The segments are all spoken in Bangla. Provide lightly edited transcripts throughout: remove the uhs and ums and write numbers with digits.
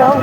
যাও।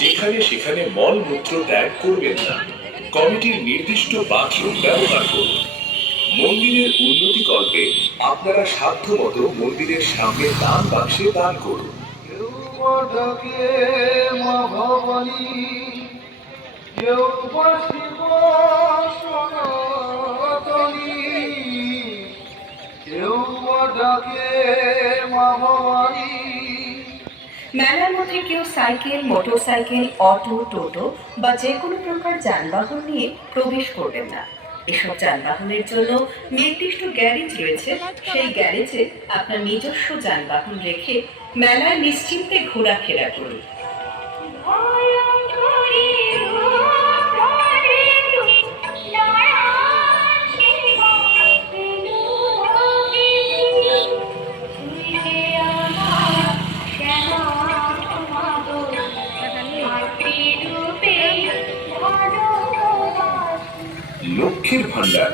যেখানে সেখানে মলমূত্র ত্যাগ করবেন না। কমিটির নির্দিষ্ট বাথরুম ব্যবহার করুন। মন্দিরের উন্নতিকল্পে আপনারা সাধ্যমতো মন্দিরের সামনে দান বাক্সে দান করুন। মেলার মধ্যে কেউ সাইকেল, মোটরসাইকেল, অটো, টোটো বা যে কোনো প্রকার যানবাহন নিয়ে প্রবেশ করবেন না। এসব যানবাহনের জন্য নির্দিষ্ট গ্যারেজ রয়েছে। সেই গ্যারেজে আপনার নিজস্ব যানবাহন রেখে মেলায় নিশ্চিন্তে ঘোরাফেরা করুন। লক্ষ্মীর ভান্ডার।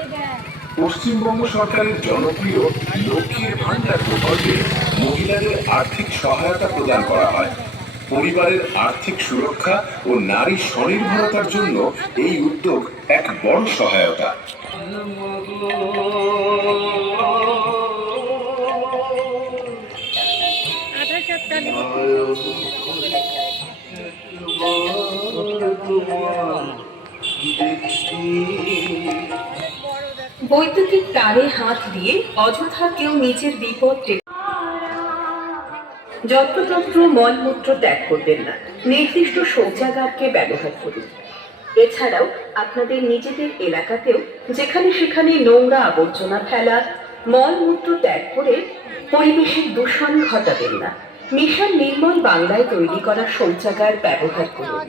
পশ্চিমবঙ্গ সরকারের জনপ্রিয় লক্ষ্মীর ভান্ডার প্রকল্পে মহিলাদের আর্থিক সহায়তা প্রদান করা হয়। পরিবারের আর্থিক সুরক্ষা ও নারী স্বনির্ভরতার জন্য এই উদ্যোগ এক বড় সহায়তা। বৈদ্যুতিক তারে হাত দিয়ে অযথা কেউ নিজের বিপদ যত্রতত্র মলমূত্র ত্যাগ করবেন না। নির্দিষ্ট শৌচাগারকে ব্যবহার করুন। এছাড়াও আপনাদের নিজেদের এলাকাতেও যেখানে সেখানে নোংরা আবর্জনা ফেলা, মলমূত্র ত্যাগ করে পরিবেশের দূষণ ঘটাবেন না। মিশন নির্মল বাংলায় তৈরি করা শৌচাগার ব্যবহার করুন।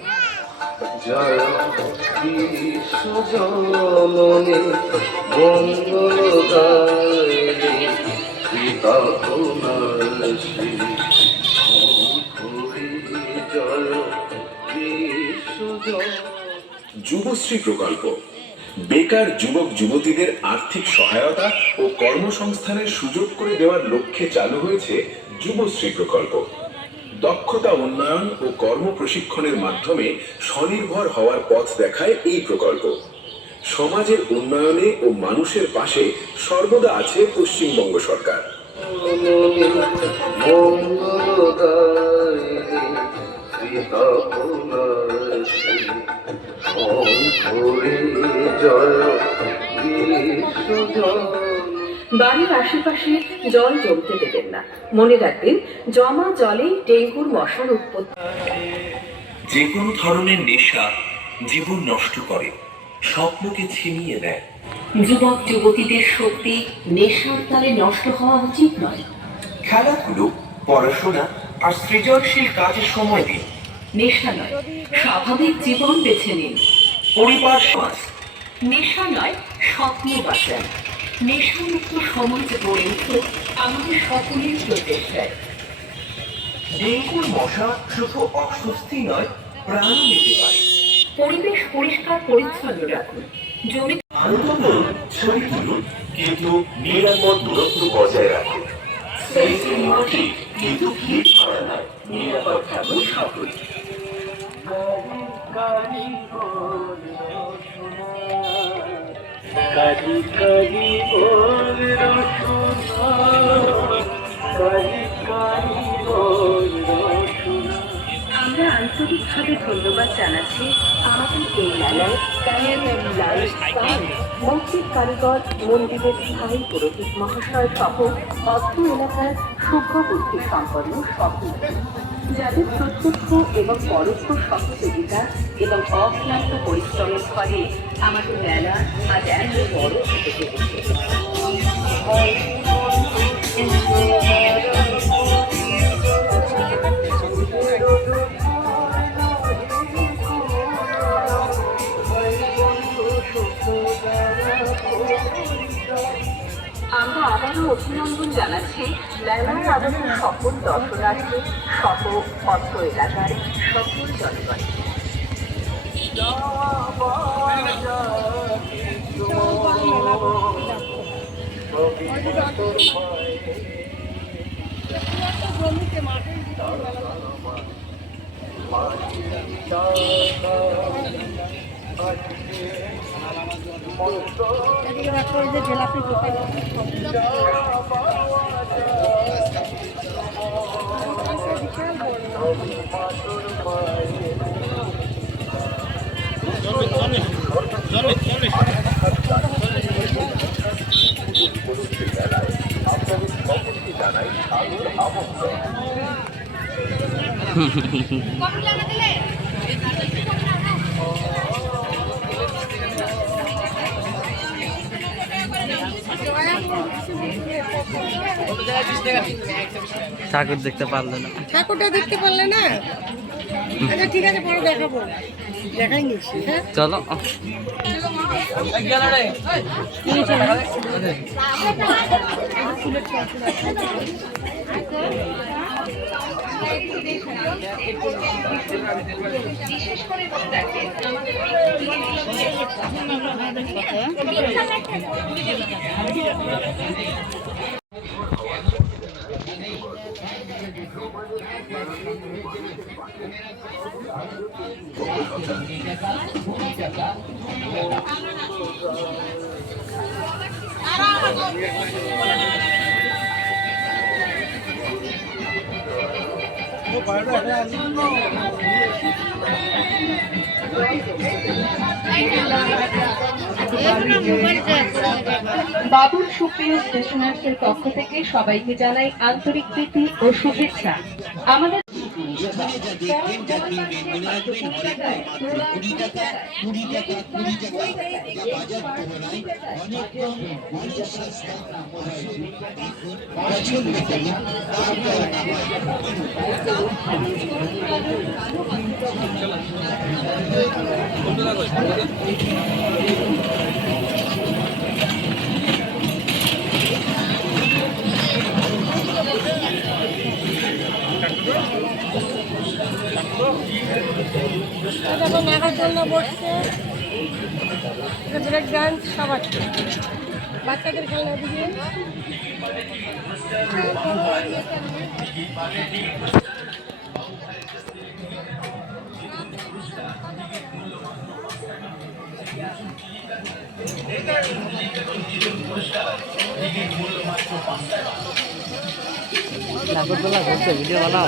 যুবশ্রী প্রকল্প। বেকার যুবক যুবতীদের আর্থিক সহায়তা ও কর্মসংস্থানের সুযোগ করে দেওয়ার লক্ষ্যে চালু হয়েছে যুবশ্রী প্রকল্প। দক্ষতা উন্নয়ন ও কর্ম প্রশিক্ষণের মাধ্যমে স্বনির্ভর হওয়ার পথ দেখায় এই প্রকল্প। সমাজের উন্নয়নে ও মানুষের পাশে সর্বদা আছে পশ্চিমবঙ্গ সরকার। বাড়ির আশেপাশে জল জমতে দেবেন না। মনে রাখবেন, জমা জলে ডেঙ্গুর মশার উৎপত্তি। যে কোনো ধরনের নেশা জীবন নষ্ট করে, স্বপ্নকে ছিনিয়ে দেয়। যুবক যুবতীদের শক্তি নেশার তালে নষ্ট হওয়া উচিত নয়। খেলাধুলো, পড়াশোনা আর সৃজনশীল কাজে সময় দিন। নেশা নয়, স্বাভাবিক জীবন বেছে নিন। পরিবার সমাজ। নেশা নয়, স্বপ্ন বাঁচান। নেশামুক্ত সমাজ গড়ে উঠুক আমাদের সকলের প্রচেষ্টায়। ডেঙ্গুর মশা শুধু অস্বস্তি নয়, প্রাণ নিতে পারে। পরিবেশ পরিষ্কার পরিচ্ছন্ন রাখুন। জমি আনন্দ করুন, ছবি তুলুন, কিন্তু নিরাপদ দূরত্ব বজায় রাখুন। স্পেসের মাটি কিন্তু ভিড় করা নয়, নিরাপদ থাকুন সকলে। আমরা আন্তরিকভাবে ধন্যবাদ জানাচ্ছি আমাদের এই মেলায় মসজিদ কারিগর, মন্দিরের স্থায়ী পুরোহিত মহাশয় সহ অত্র এলাকার শুভবুদ্ধি সম্পন্ন সকল, যাদের প্রত্যক্ষ এবং পরোক্ষ সহযোগিতা এবং অক্লান্ত পরিশ্রমের ফলে আমাদের মেলা আজ এত বড় হতে পেরেছে। আমরা আবারও অভিনন্দন জানাচ্ছি মেলায় আমাদের সকল দর্শনার্থী সহ অত্র এলাকার সকল জনগণ। ঠাকুর দেখতে পারলে না, ঠাকুরটা দেখতে পারলে না? আচ্ছা ঠিক আছে, পরে দেখাবো, দেখাই নিচ্ছি। হ্যাঁ চলো। বাবুল সুপ্রিয় স্টেশনার্সের পক্ষ থেকে সবাইকে জানাই আন্তরিক প্রীতি ও শুভেচ্ছা। আমাদের দেখো মেঘার জন্য বসছে, ব্রেক ডান্স সব আছে, বাচ্চাদের খেলনা দিকে। নাগরদোলা ঘুরতে ভিডিও বানাও।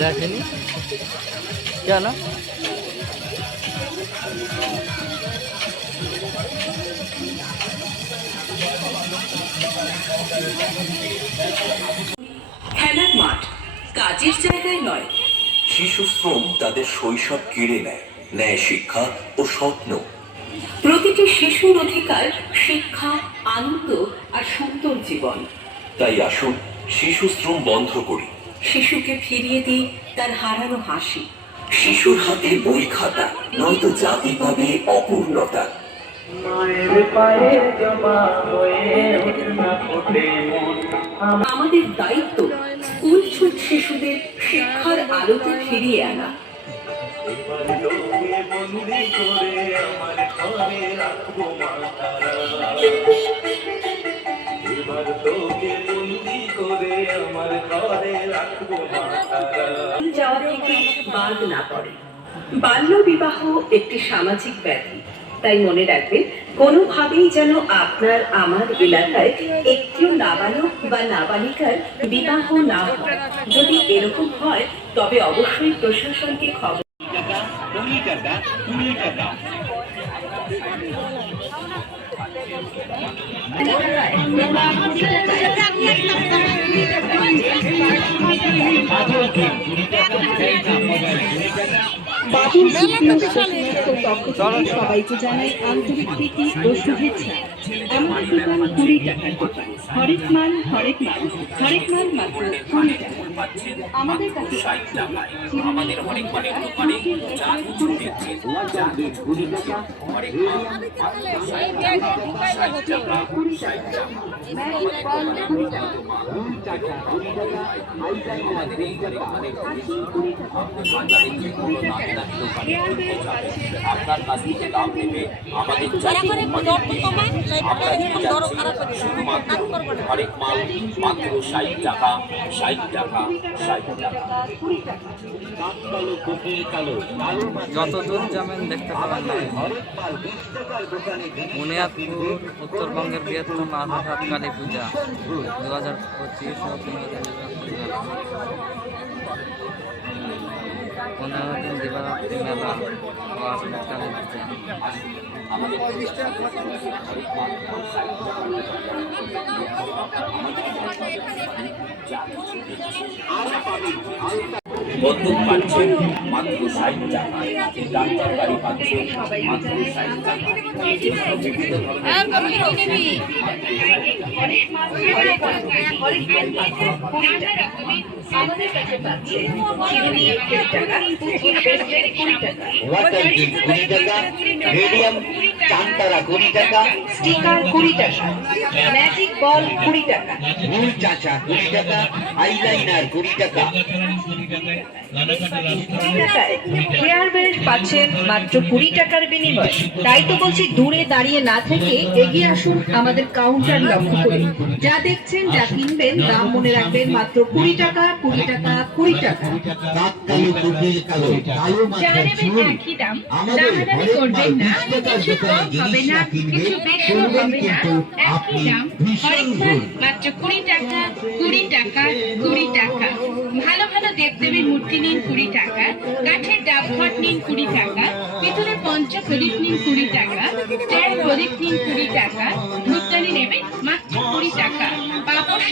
দেখেনি কেন? খেলার মাঠ কাজের জায়গায় নয়। শিশু শ্রম তাদের শৈশব কেড়ে নেয়, নেয় শিক্ষা ও স্বপ্ন। প্রতিটি শিশুর অধিকার শিক্ষা, আনন্দ আর সুন্দর জীবন। তাই আসুন শিশু শ্রম বন্ধ করি, শিশুকে ফিরিয়ে দিই তার হারানো হাসি। শিশুর হাতে বই খাতা, নয়তো জাতি পাবে অপূর্ণতা। আমাদের দায়িত্ব স্কুল ছুট শিশুদের শিক্ষার আলোতে ফিরিয়ে আনা। যাওয়া থেকে বাদ না পড়ে। বাল্য বিবাহ একটি সামাজিক ব্যাধি। তাই মনে রাখবেন কোনোভাবেই যেন আপনার আমার এলাকায় একটিও নাবালক বা নাবালিকার বিবাহ না হয়। যদি এরকম হয় তবে অবশ্যই প্রশাসনকে খবর। সবাইকে জানাই আন্তরিক প্রীতি ও শুভেচ্ছা। আমাদের দোকান 20 টাকার দোকান। হরেক মাল হরেক মাল, হরেক মাল মাত্র 20 টাকা। আমাদের কাছে আমাদের অনেক মানে দোকানে যা কিছু দিচ্ছে যা কিছু দিচ্ছে অনেক মাল আপনার কাছ থেকে দাম নেবে আমাদের শুধুমাত্র হরেক মাল মাত্র 60 টাকা 60 টাকা 60 টাকা। যতদূর যাবেন দেখতে পাবেন না বুনিয়াদপুর উত্তরবঙ্গের বৃহত্তম আধাঘাট কালী পূজা 2025 15 দিন দিবারাত্রি মেলা ও আধাঘাট কালী পূজা। বন্দুক পাচ্ছেন মাত্র 60 টাকা, ডাক্তার গাড়ি পাচ্ছেন মাত্র 60 টাকা। বিভিন্ন আমাদের কাছে পাচ্ছেন চিরুনি 20 টাকা, পেস্টের 20 টাকা, ওয়াটার ডিপ 20 টাকা, রেডিয়াম চামতারা 20 টাকা, স্টিকার 20 টাকা, ম্যাজিক বল 20 টাকা, মূল চাচা 20 টাকা, আইলাইনার 20 টাকা। হেয়ার বেল্ট পাচ্ছেন মাত্র 20 টাকার বিনিময়ে। তাই তো বলছি দূরে দাঁড়িয়ে না থেকে এগিয়ে আসুন আমাদের কাউন্টার লক্ষ্য করে। যা দেখছেন যা কিনবেন দাম মনে রাখবেন মাত্র 20 টাকা 20 টাকা 20 টাকা। কাক কালো কুকুর কালো কালো মাথার চুল। আমাদের হরেক মাল 20 টাকার দোকানে জিনিস না কিনবে করবেন কিন্তু আপনি ভীষণ ভুল। মাত্র 20 টাকা 20 টাকা 20 টাকা। ভালো ভালো দেবদেবীর মূর্তি নিন 20 টাকা, কাঠের ডাবঘট নিন 20 টাকা, পিতলের পঞ্চপ্রদীপ নিন 20 টাকা, চায়ের প্রদীপ নিন 20 টাকা, ধূপদানি নেবেন মাত্র 20 টাকা। পাপোশ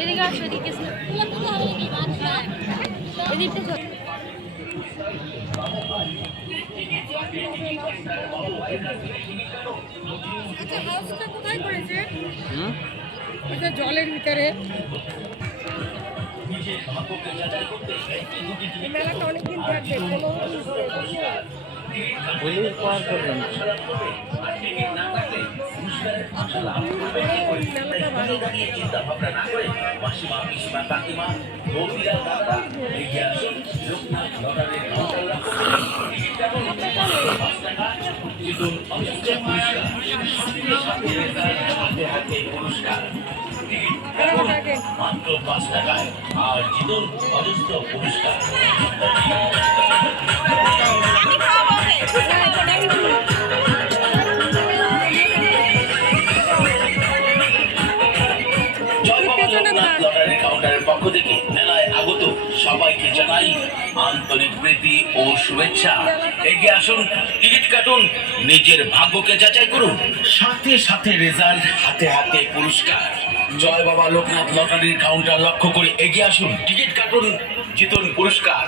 এদিকে আসো, এদিকে এদিকে আচ্ছা, হাউসটা কোথায় করেছে? এটা জলের ভিতরে। এই মেলাটা অনেকদিন থাকবে, পুলিশ পাওয়ার পর্যন্ত মাত্র 5 টাকায় আর জীবন অজস্র পুরস্কার। কাউন্টারের পক্ষ থেকে মেলায় আগত সবাইকে জানাই আন্তরিক প্রীতি ও শুভেচ্ছা। এগিয়ে আসুন, টিকিট কাটুন, নিজের ভাগ্যকে যাচাই করুন, সাথে সাথে রেজাল্ট, হাতে হাতে পুরস্কার। জয় বাবা লোকনাথ লটারির কাউন্টার লক্ষ্য করে এগিয়ে আসুন, টিকিট কাটুন, জিতুন পুরস্কার।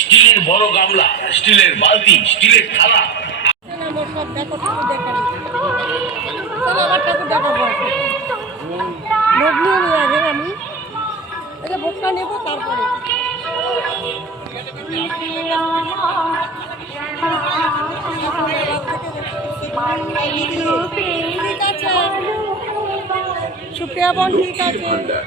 স্টিলের বড় গামলা, স্টিলের বালতি, স্টিলের থালা। সব দেখো, ঠাকুর দেখাবো। চলো আমার ঠাকুর দেখাবো। নগ্ন নিয়ে আসেন আমি। আচ্ছা ভোগটা নেবো তারপরে। ঠিক আছে সুপ্রিয়া বোন, ঠিক লক্ষ্মীর আছে। ভান্ডার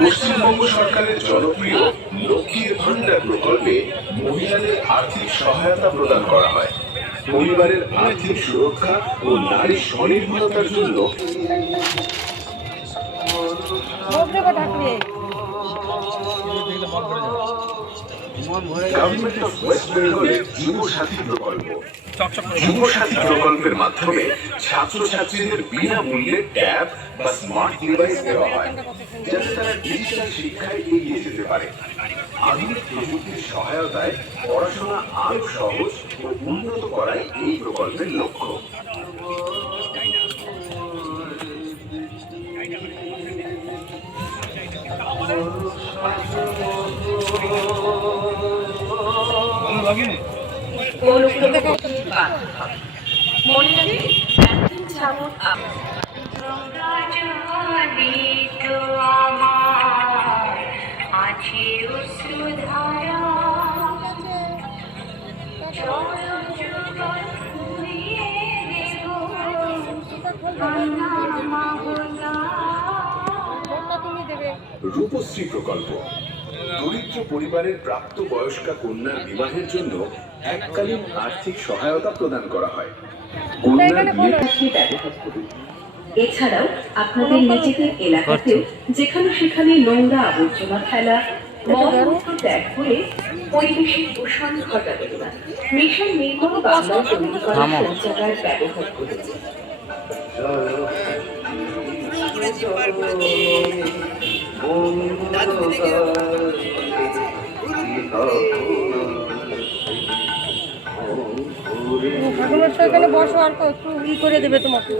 পশ্চিমবঙ্গ সরকারের জনপ্রিয় লক্ষ্মীর ভান্ডার প্রকল্পে মহিলাদের আর্থিক সহায়তা প্রদান করা হয়। পরিবারের আর্থিক সুরক্ষা ও নারী স্বনির্ভরতার জন্য ভোগ দেবো ঠাকুরে। গভর্নমেন্ট অফ ওয়েস্ট বেঙ্গলের যুব সাথী প্রকল্প। যুব সাথী প্রকল্পের মাধ্যমে ছাত্রছাত্রীদের বিনামূল্যে ট্যাব বা স্মার্ট ডিভাইস দেওয়া হয়, যাতে তারা ডিজিটাল শিক্ষায় এগিয়ে যেতে পারে। আধুনিক প্রযুক্তির সহায়তায় পড়াশোনা আরো সহজ ও উন্নত করাই এই প্রকল্পের লক্ষ্য। মনে রাখবে একদিন যেমন ভোগটা তুমি দেবে। রূপশ্রী প্রকল্প দরিদ্র পরিবারের প্রাপ্তবয়স্কা কন্যার বিবাহের জন্য এককালীন আর্থিক সহায়তা প্রদান করা হয়। কন্যার বিয়ে আপনি ব্যবহার করুন। এছাড়াও আপনাদের নিজেদের এলাকাতেও যেখানে সেখানে নোংরা আবর্জনা ফেলা, মলমূত্র ত্যাগ করে পরিবেশের দূষণ ঘটাবেন না। মিশন নির্মল বাংলা তৈরি করা শৌচাগার ব্যবহার করুন। ঠাকুরের তো এখানে বসো, আর একটু ই করে দেবে তোমাকে।